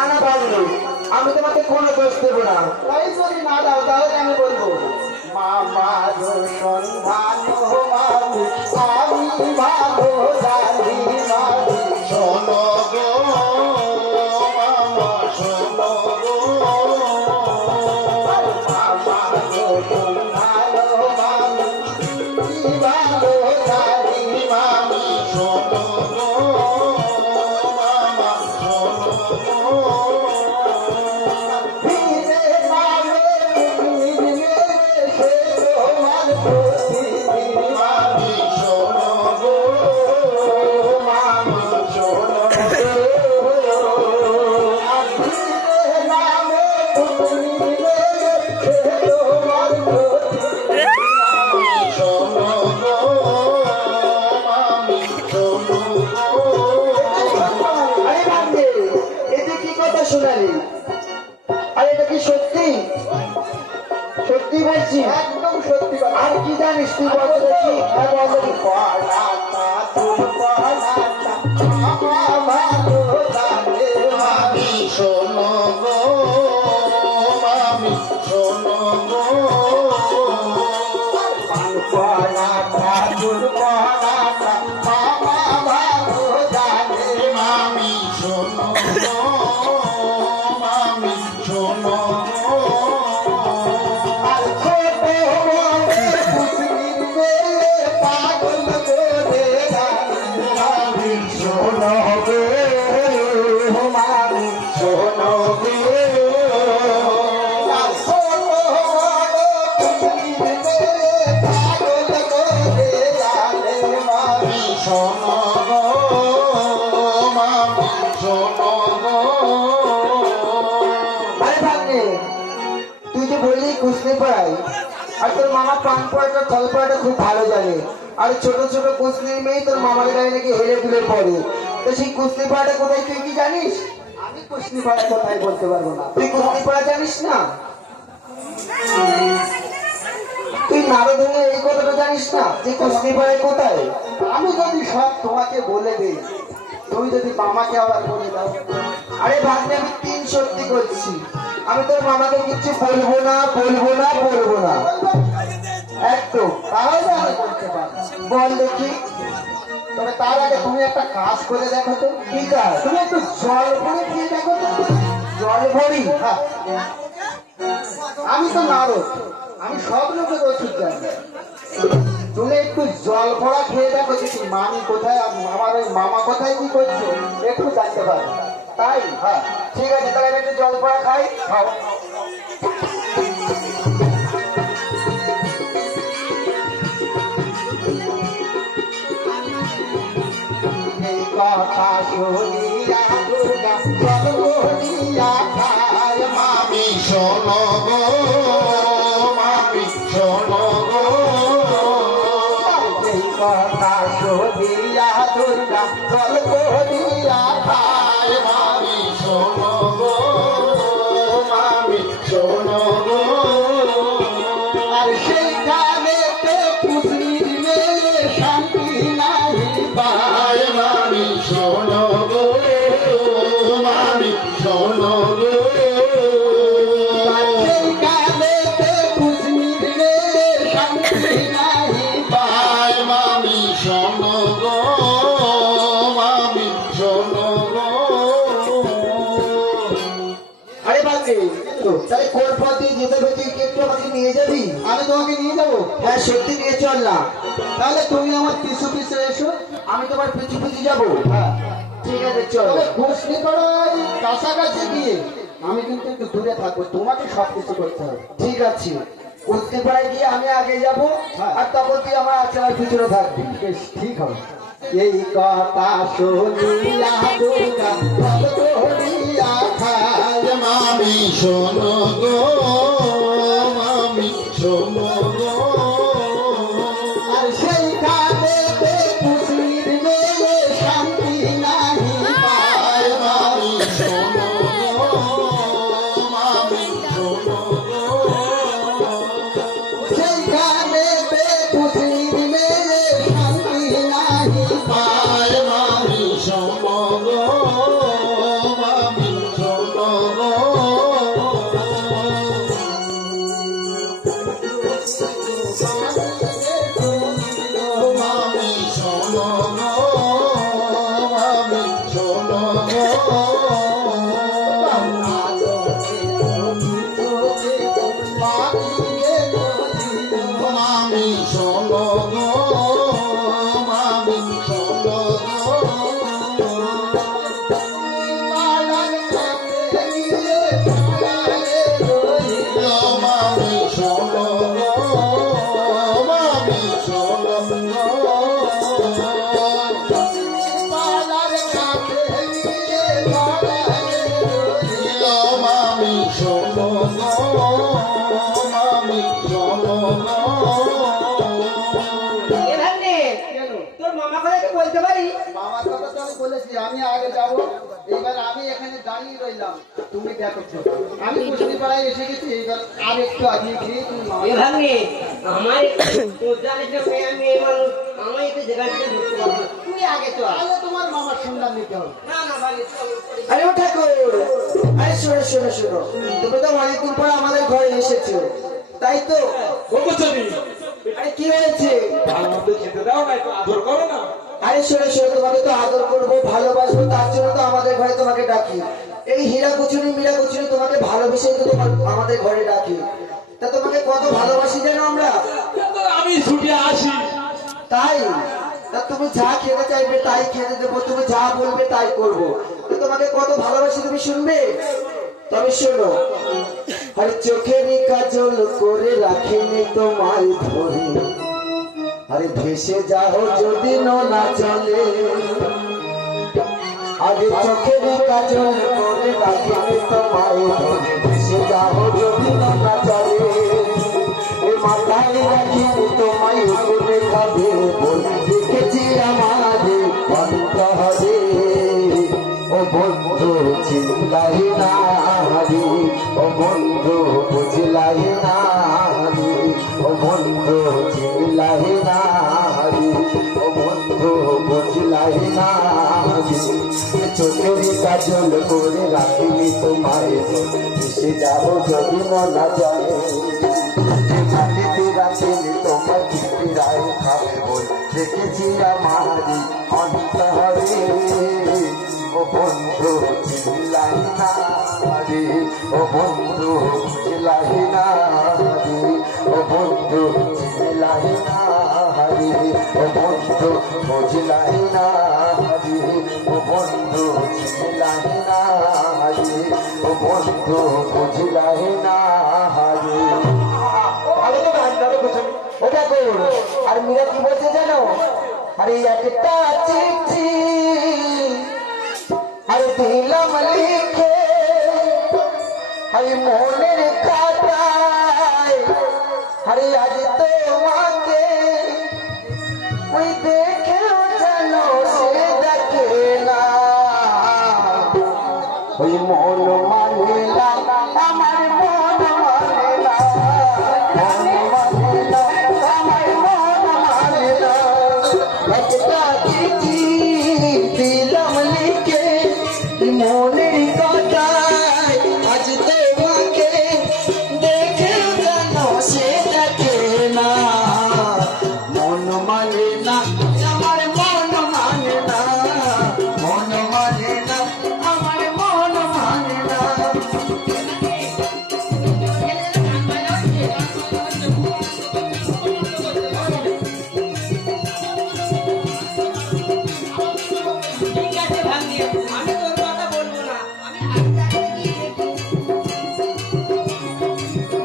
না না ভাগ্নে, আমি তোমাকে কোনো দোষ দেবো না। তাই যদি না দাও তাহলে আমি বলবো মামার সন্ধান মামি আমি ভালো জানি মামি শোনো গো মামা শোনো গো মামার সন্ধান মামি ভালো জানি মামি শোনো গো মামা শোনো গো ফিরে নামে ফিরে সে তোমার প্রতিদিন মামি শোনো গো মামা শোনো গো শোনো গো মামি শোনো গো আরে ভাগ্নে, এতে কি কথা শোনালি? আরে এটা কি সত্যি? সত্যি বলছি? একদম সত্যি কথা আর কি জানিস তুই বল তো দেখি? হ্যাঁ বল দেখি। মামি শোনো গো মামি শোনো গো মামি শোনো গো মামি শোনো গো মামি শোনো গো মামি শোনো গো মামি শোনো গো মামি শোনো গো আরে ভাগ্নে, তুই যে বললি কুস্তি পড়াই, আর তোর মামা পান পড়াটা থল পড়াটা খুব ভালো জানে। আর ছোট ছোট কুস্তির মেয়ে তোর মামার গায়ে নাকি হেলে দুলে পড়ে। তো সেই কুস্তি পড়াটা কোথায় তুই কি জানিস? আমি কুস্তি পাড়া কোথায় বলতে পারবো না তুই কুস্তি পড়া জানিস না? তুই নারদ হয়ে এই কথাটা জানিস না যে কুস্তি পড়ায় কোথায়? আমি যদি সব তোমাকে বলে দিই তুমি যদি মামাকে আবার বলে দাও আরে ভাগ্নে, আমি তিন সত্যি করছি, আমি তোর মামাকে কিচ্ছু বলবো না বলবো না বলবো না একদম। তাহলে আমি বলতে পারবো বল দেখি। তবে তার আগে তুমি একটা কাজ করে দেখো তো ঠিক আছে, তুমি একটু জল ভরে খেয়ে দেখো তো জল ভরি। হ্যাঁ। আমি তো নারদ, আমি সব লোকের ওষুধ জানি। তুমি একটু জল ভরা খেয়ে দেখো যে মামি কোথায় আর আমার ওই মামা কোথায় কি করছো একটু জানতে পারবে। তাই? হ্যাঁ ঠিক আছে, তাহলে আমি একটু জল পড়া খাই। খাও। এই কথা শুনিয়া দুর্গা জল ভরিয়া খায় মামি শোনো গো মামি শোনো গো এই কথা শুনিয়া দুর্গা জল ভরিয়া খায় মামি শোনো গো মামি শোনো গো আর সেইখানে পুষ্টির মেয়ে শান্তি নাই পায় মামি শোনো গো মামি শোনো গো সেইখানে পুষ্টির মেয়ে শান্তি নাই পায় মামি শোনো গো মামি শোনো গো আরে ভাগ্নে, তাহলে কোন পথ দিয়ে যেতে হবে তুই কি একটু আমাকে নিয়ে যাবি? আমি তোমাকে নিয়ে যাবো হ্যাঁ সত্যি নিয়ে চল না। তাহলে তুমি আমার পিছু পিছু এসো আমি তোমার পিছু পিছু যাবো। হ্যাঁ ঠিক আছে চল। তবে কুস্তি করাই কাছাকাছি গিয়ে আমি কিন্তু একটু দূরে থাকবো তোমাকে সব কিছু করতে হবে ঠিক আছে, কুস্তি পাড়ায় গিয়ে আমি আগে যাব, হ্যাঁ। আর তখন তুই আমার আচরণ পিছনে থাকবি। বেশ ঠিক হবে এই কথা শুনিয়া দুর্গা জল ভরিয়া খায় মামি শোনো গো মামি শোনো গো আর সেইখানে পুষ্টির মেয়ে শান্তি নাহি পায় মামি শোনো গো মামি শোনো গো সেইখানে পুষ্টির মেয়ে শান্তি নাহি পায় মামি শোনো গো মামি শোনো মাটিকে মামি শোনো গো মামি শোনো গো মালার কাছে গিয়ে দাঁড়ায়ে রইল। মামি শোনো গো মামি শোনো গো মালার কাছে গিয়ে দাঁড়ায়ে রইল। মামি শোনো গো মামি শোনো গো এ ভাগ্নে, কেন? তোর মামা কথা কি বলতে পারি? মামার কথা তো আমি বলেছি, আমি আগে যাব। এইবার আমি এখানে দাঁড়িয়ে রইলাম, তুমি দেখো। আমি কুশলীপাড়ায় এসে গেছি, এইবার আর একটু আগিয়ে গিয়ে তুমি মামা এ ভাগ্নে, আমার তোর জানিস না মেয়ে মেয়ে মানুষ, আমার একটু জায়গা থেকে ঢুকতে পারবো না। তুই আগে চল। তাহলে তোমার মামার সন্ধান নিতে হবে। না না ভাগ্নে, চল, চল। আরে ও ঠাকুর, আরে শোনো শোনো শোনো, তুমি তো অনেকদিন পর আমাদের ঘরে এসেছো, তাই তো? আরে কি হয়েছে? আরে শোনো শোনো, তোমাকে তো আদর করবো, ভালোবাসবো, তার জন্য তো আমাদের ঘরে তোমাকে ডাকি। এই হীরা কুচুনি মীরা কুচুনি তোমাকে ভালোবেসে তো আমাদের ঘরে ডাকি। তা তোমাকে কত ভালোবাসি জানো আমরা? আমি ছুটে আসি। তাই? তা তুমি যা খেতে চাইবে তাই খেতে দেবো, তুমি যা বলবে তাই করবো। তো তোমাকে কত ভালোবাসি তুমি শুনবে? তবে শোনো, আরে চোখের কাজল করে রাখিনি তোমায় ধরে, আরে ভেসে যাও যদি না চলে। আরে চোখের কাজল করে রাখিনি তোমায় ধরে, ভেসে যাও যদি না চলে। এ মাথায় রাখিনি তোমায় উপরে খাবে, বলে দেখেছি আমারে অন্তরে। ও বন্ধু চিল্লাই না রে, ও বন্ধু বুঝলাই না রে, ও বন্ধু চিল্লাই না রে, ও বন্ধু বুঝলাই না রে। চোখের কাজল করে রাখিনি তোমায়, এসে যাবো যদি মনা যায়। মাটিতে রাখিনি তোমার চিরায় খাবে বল, দেখেছি আমারি অন্তরে। ও বন্ধু চিল্লাই না রে, ও বন্ধু চিল্লাই না রে, ও বন্ধু চিল্লাই না রে, ও বন্ধু বুঝলাই না রে, ও বন্ধু চিল্লাই না রে, ও বন্ধু বুঝলাই না রে। আমি তো গান গাবে বুঝলি, ওটা করুন। আর মীরা কি বলছে জানো? আরে একটা চিঠি আরে দিলাম লিখে, আরে মনের খাতায়, আরে আজ তোমাকে ওই দেখেও যেন সে দেখে না। ওই মন মানে না, আমার মন মানে না, মন